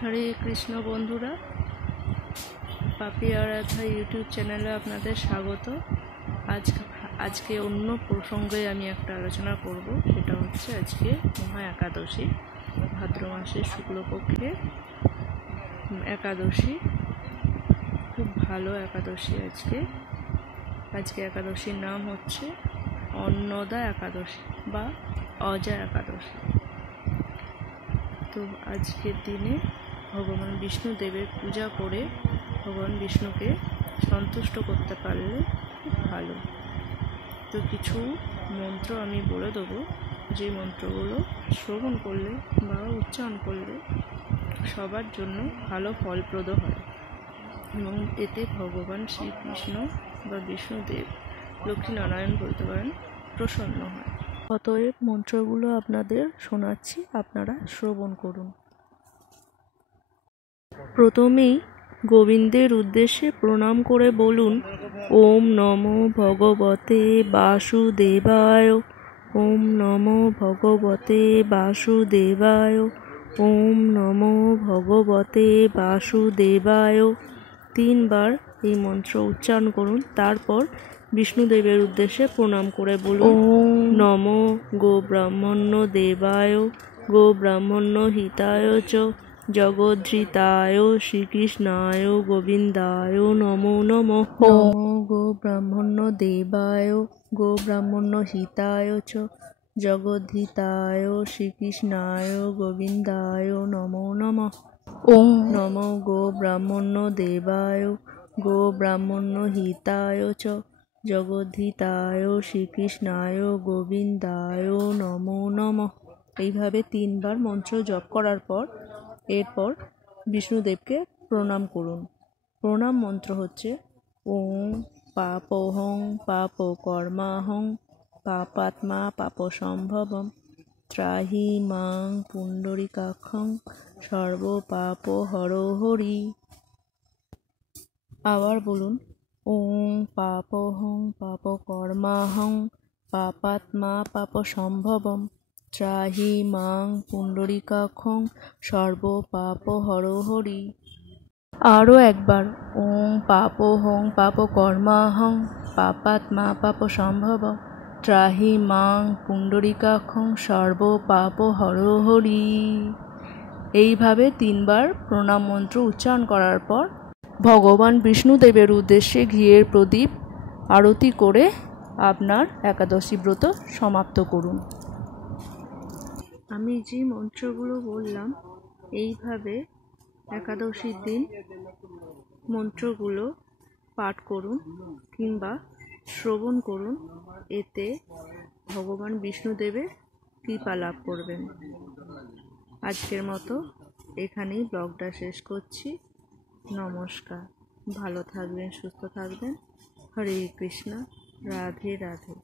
হরে কৃষ্ণ বন্ধুরা, পাপি আরাধা ইউটিউব চ্যানেলে আপনাদের স্বাগত। আজকে অন্য প্রসঙ্গে আমি একটা আলোচনা করব। সেটা হচ্ছে আজকে মহা একাদশী, ভাদ্র মাসের শুক্লপক্ষে একাদশী। খুব ভালো একাদশী আজকে একাদশীর নাম হচ্ছে অন্নদা একাদশী বা অজা একাদশী। তো আজকের দিনে ভগবান বিষ্ণুদেবের পূজা করে ভগবান বিষ্ণুকে সন্তুষ্ট করতে পারলে খুব ভালো। তো কিছু মন্ত্র আমি বলে দেবো, যে মন্ত্রগুলো শ্রবণ করলে বা উচ্চারণ করলে সবার জন্য ভালো ফলপ্রদ হয় এবং এতে ভগবান শ্রীকৃষ্ণ বা বিষ্ণুদেব, লক্ষ্মীনারায়ণ বলতে পারেন, প্রসন্ন হয়। অতএব মন্ত্রগুলো আপনাদের শোনাচ্ছি, আপনারা শ্রবণ করুন। প্রথমেই গোবিন্দের উদ্দেশ্যে প্রণাম করে বলুন, ওম নমো ভগবতে বাসুদেবায়, ওম নমো ভগবতে বাসুদেবায়, ওম নমো ভগবতে বাসুদেবায়। 3 বার এই মন্ত্র উচ্চারণ করুন। তারপর বিষ্ণুদেবের উদ্দেশ্যে প্রণাম করে বলুন, ওম নমো গো ব্রাহ্মণ্য দেবায়, গো ব্রাহ্মণ্য হিতায় চ জগদ্ধৃতায় শ্রীকৃষ্ণায় গোবিন্দায় নমো নমঃ। নমো গো ব্রাহ্মণ্য দেবায়, গো ব্রাহ্মণ্য হিতায় চ জগদ্ধৃতায় শ্রীকৃষ্ণায় গোবিন্দায় নমো নমঃ। ওম নমো গো ব্রাহ্মণ্য দেবায়, গো ব্রাহ্মণ্য হিতায় চ জগদ্ধৃতায় শ্রীকৃষ্ণায় গোবিন্দায় নমো নমঃ। এইভাবে 3 বার মন্ত্র জপ করার পর এরপর বিষ্ণুদেবকে প্রণাম করুন। প্রণাম মন্ত্র হচ্ছে, ওম পাপোহং পাপকর্মাহং পাপাত্মা পাপসম্ভবম ত্রাহি মাং পুণ্ডরীকাক্ষং সর্বপাপহর হরি। আবার বলুন, ওম পাপোহং পাপকর্মাহং পাপাত্মা পাপসম্ভবম ত্রাহি মাং পুণ্ডরীকাক্ষং সর্বপাপহর হরি। আরও একবার, ওম পাপোহং পাপকর্মাহং পাপাত্মা পাপসম্ভবম ত্রাহি মাং পুণ্ডরীকাক্ষং সর্বপাপহর হরি। এইভাবে 3 বার প্রণাম মন্ত্র উচ্চারণ করার পর ভগবান বিষ্ণুদেবের উদ্দেশ্যে ঘিয়ের প্রদীপ আরতি করে আপনার একাদশী ব্রত সমাপ্ত করুন। আমি যে মন্ত্রগুলো বললাম, এইভাবে একাদশীর দিন মন্ত্রগুলো পাঠ করুন কিংবা শ্রবণ করুন। এতে ভগবান বিষ্ণুদেবের কৃপা লাভ করবেন। আজকের মতো এখানেই ব্লগটা শেষ করছি। নমস্কার, ভালো থাকবেন, সুস্থ থাকবেন। হরে কৃষ্ণ, রাধে রাধে।